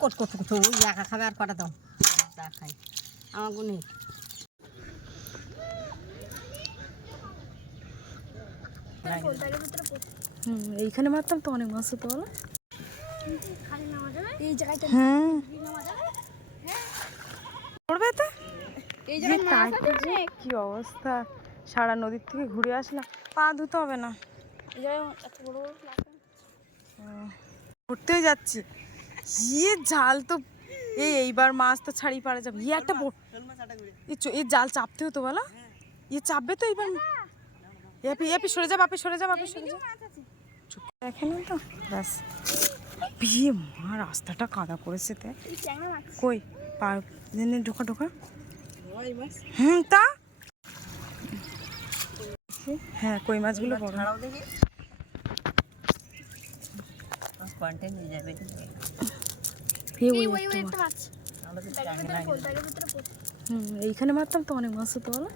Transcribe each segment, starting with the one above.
কট কট কট ওই একা খাবে আর কটা দাও। চা খাই। আমার গুনি হুম এইখানে মারতাম তো অনেক মাছ হতো বলো এই হ্যাঁ। পড়বে তো কি অবস্থা। সারা নদীর থেকে ঘুরে আসলাম। পা ধুতে হবে না। ঘুরতেই যাচ্ছি। ইয়ে জাল তো এই এইবার মাছ তো ছাড়ি পারা যাবে। ইয়ে একটা এ জাল চাপতে হতো বলো? ইয়ে চাপবে তো এইবার। এপি এপি সরে যা বাপি সরে যা বাপি সরে যা। চুপ করে দেখে না তো? ব্যাস। বিয়ে মা রাস্তাটা কাদা করেছে তে। কই? পা নে, নে, ঢোকা ঢোকা। হুম তা? হ্যাঁ কই মাছগুলো বড় দেখি। ওই হুম এইখানে মারতাম তো অনেক মাছ হতো বলো।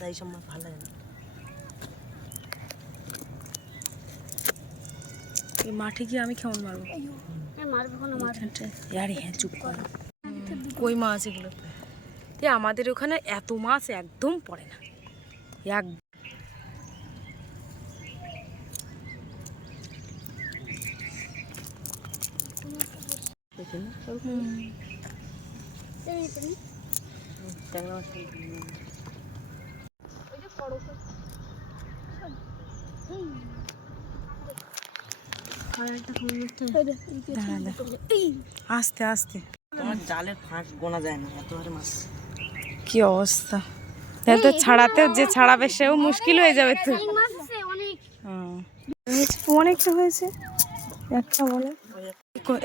তাই সব মাছ ভালো লাগে না। এই মাঠে গিয়ে আমি কেমন মারবো? মারবে কোনো মাছ আরে হ্যাঁ চুপ কর। কই মাছ এগুলো? এ আমাদের ওখানে এত মাছ একদম পড়ে না। এক না আস্তে আস্তে। তোমার জালের ফাঁস গোনা যায় না এত মাছ। কি অবস্থা? তো ছাড়াতেও যে ছাড়াবে সেও মুশকিল হয়ে যাবে তো। অনেক। হুম। হয়েছে, অনেকটা হয়েছে একটা বলে।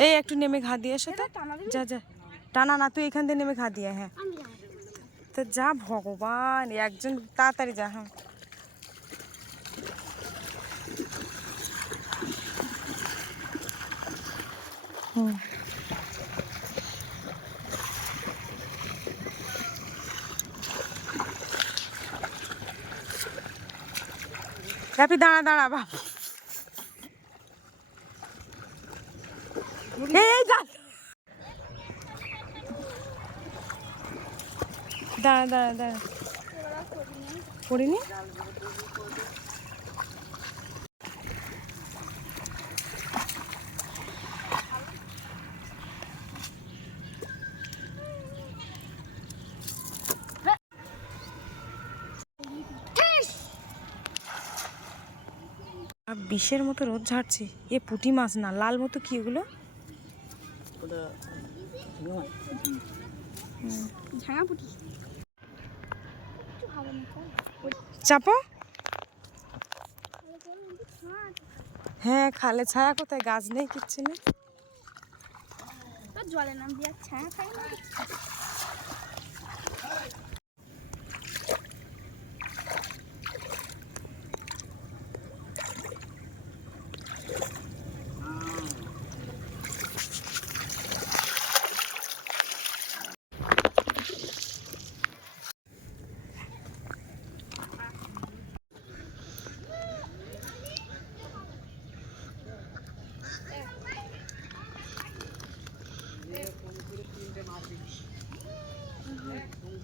এই একটু নেমে ঘা দিয়ে এসো তো। যা যা। টানা না, তুই এখান থেকে নেমে ঘা দিয়ে হ্যাঁ। আমি যাব তো যা ভগবান একজন তাড়াতাড়ি যা হ্যাঁ। হুম। রাপি দাঁড়া দাঁড়া, বাবা এই এই যা দাঁড়া দাঁড়া দাঁড়া। পড়িনি? আর বিষের মতো রোদ ঝাড়ছে। এ পুঁটি মাছ না লাল মতো কি এগুলো? ওটা চাপো? হ্যাঁ খালে ছায়া কোথায়? গাছ নেই, কিচ্ছু নেই। জলে নাম দিয়ে ছায়া খাই না এই টেম্পু এই দেখ মাথা কাটার সাথে ওইটা বলি নে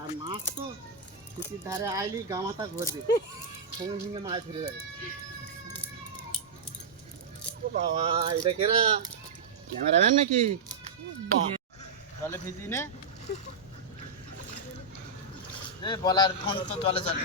আর মাছ তো ছুটির ধারে আইলি গামাতা ঘুরবে। সঙ্গে সঙ্গে মাছ ধরে যাবে। ও বাবা এটা কেরা? ক্যামেরাম্যান নাকি? জলে ভিজি নে। বলার ফোন তো জলে চলে।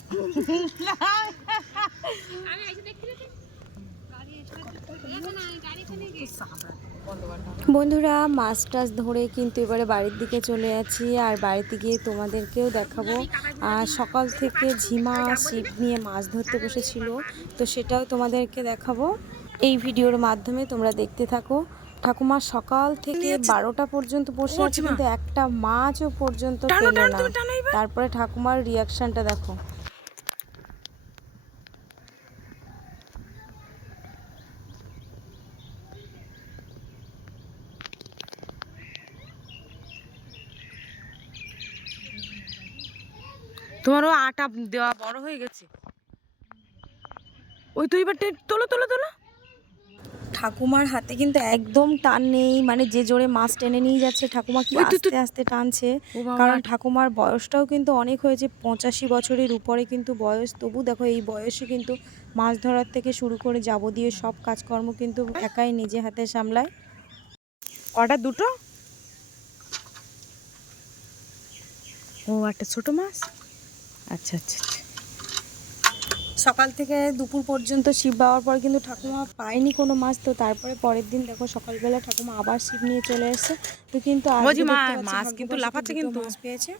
বন্ধুরা মাছ টাছ ধরে কিন্তু এবারে বাড়ির দিকে চলে যাচ্ছি আর বাড়িতে গিয়ে তোমাদেরকেও দেখাবো। আর সকাল থেকে ঝিমা ছিপ নিয়ে মাছ ধরতে বসেছিল তো সেটাও তোমাদেরকে দেখাবো। এই ভিডিওর মাধ্যমে তোমরা দেখতে থাকো। ঠাকুমা সকাল থেকে বারোটা পর্যন্ত বসে আছে কিন্তু একটা মাছও পর্যন্ত পেল না। তারপরে ঠাকুমার রিয়াকশনটা দেখো। তোমারও আটা দেওয়া বড় হয়ে গেছে। ওই তো এবার তোলো তোলো তোলো। ঠাকুমার হাতে কিন্তু একদম টান নেই মানে যে জোরে মাছ টেনে নিয়ে যাচ্ছে ঠাকুমা কি আস্তে আস্তে টানছে। কারণ ঠাকুমার বয়সটাও কিন্তু অনেক হয়েছে পঁচাশি বছরের উপরে কিন্তু বয়স। তবু দেখো এই বয়সে কিন্তু মাছ ধরার থেকে শুরু করে যাবতীয় সব কাজকর্ম কিন্তু একাই নিজে হাতে সামলায়। কটা দুটো? ও একটা ছোট মাছ? আচ্ছা আচ্ছা। সকাল থেকে দুপুর পর্যন্ত শিব পাওয়ার পর কিন্তু ঠাকুমা পায়নি কোনো মাছ তো তারপরে পরের দিন দেখো সকালবেলা ঠাকুমা আবার শিব নিয়ে চলে এসেছে। তো কিন্তু মাছ কিন্তু লাফাচ্ছে কিন্তু। মাছ পেয়েছে।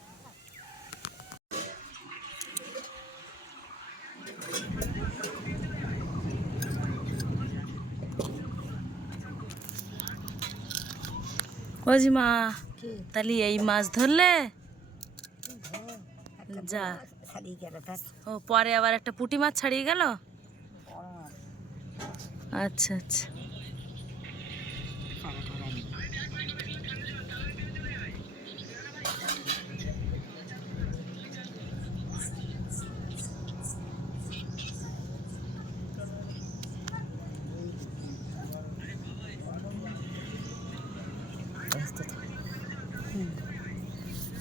ওজি মা তাহলে এই মাছ ধরলে? যা। ও পরে আবার একটা পুঁটি মাছ ছাড়িয়ে গেল? আচ্ছা আচ্ছা।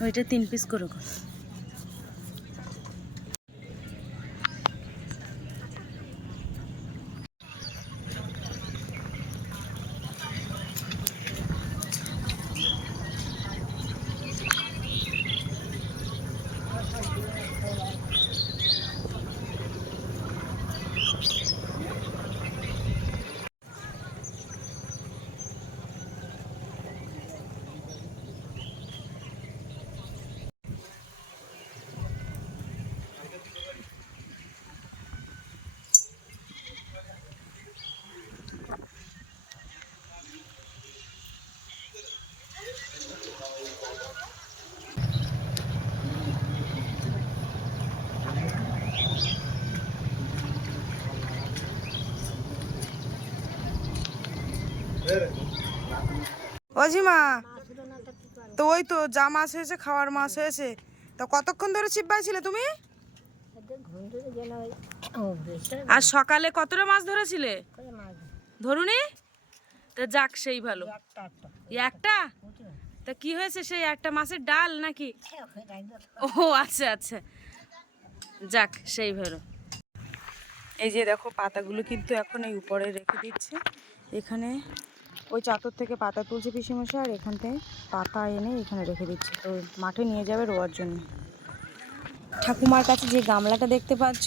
ওইটা তিন পিস করে। অজিমা, তো ওই তো যা মাছ হয়েছে, খাওয়ার মাছ হয়েছে। তো কতক্ষণ ধরে ছিপ পাইছিলে তুমি? আর সকালে কতটা মাছ ধরেছিলে? ধরুনি? তা যাক, সেই ভালো। একটা? তা কি হয়েছে সেই একটা মাছের ডাল নাকি? ও আচ্ছা আচ্ছা। যাক, সেই ভালো। এই যে দেখো, পাতাগুলো কিন্তু এখন এই উপরে রেখে দিচ্ছে। এখানে ওই চাতর থেকে পাতা তুলছে পিসিমশাই, আর এখান থেকে পাতা এনে এখানে রেখে দিচ্ছে। তো মাঠে নিয়ে যাবে রোয়ার জন্য। ঠাকুমার কাছে যে গামলাটা দেখতে পাচ্ছ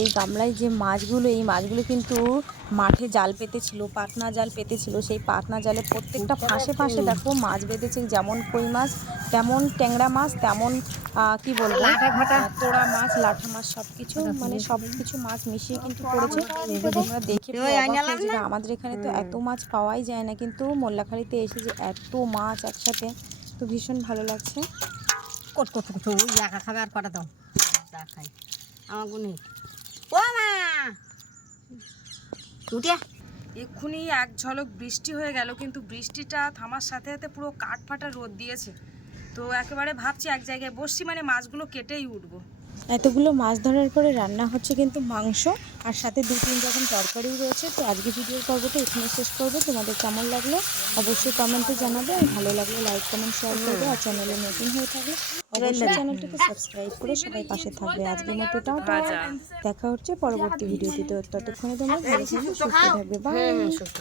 এই গামলায় যে মাছগুলো এই মাছগুলো কিন্তু মাঠে জাল পেতেছিল পাটনা জাল পেতেছিল। সেই পাতনা জালে প্রত্যেকটা ফাঁসে ফাঁসে দেখো মাছ বেঁধেছে যেমন কই মাছ তেমন ট্যাংরা মাছ তেমন কি বলব? তোড়া মাছ লাঠা মাছ সব কিছু মানে সব কিছু মাছ মিশিয়ে কিন্তু তো তোমরা দেখে। আমাদের এখানে তো এত মাছ পাওয়াই যায় না কিন্তু মোল্লাখালীতে এসে যে এত মাছ একসাথে তো ভীষণ ভালো লাগছে। কট কট কট ওই একা খাবে আর কটা দাও। চা খাই। আমার গুনি ও মা! উঠে। এক্ষুনি এক ঝলক বৃষ্টি হয়ে গেল কিন্তু বৃষ্টিটা থামার সাথে সাথে পুরো কাঠ ফাটা রোদ দিয়েছে। তো একেবারে ভাবছি এক জায়গায় বসছি মানে মাছগুলো কেটেই উঠবো। এতগুলো মাছ ধরার পরে রান্না হচ্ছে কিন্তু মাংস আর সাথে দু তিন রকম তরকারিও রয়েছে। তো আজকে ভিডিওর পর্বটা এখানে শেষ করব। তোমাদের কেমন লাগল? অবশ্যই কমেন্টে জানাবে। আর ভালো লাগলে লাইক কমেন্ট শেয়ার করবে। আর চ্যানেলে নতুন হয়ে থাকলে অবশ্যই। চ্যানেলটিকে সাবস্ক্রাইব করে সবাই পাশে থাকবে। আজকের মতো টাটা দেখা হচ্ছে। পরবর্তী ভিডিওতে তো ততক্ষণে তোমার ভালো থাকবে সুস্থ থাকবে বাই সুস্থ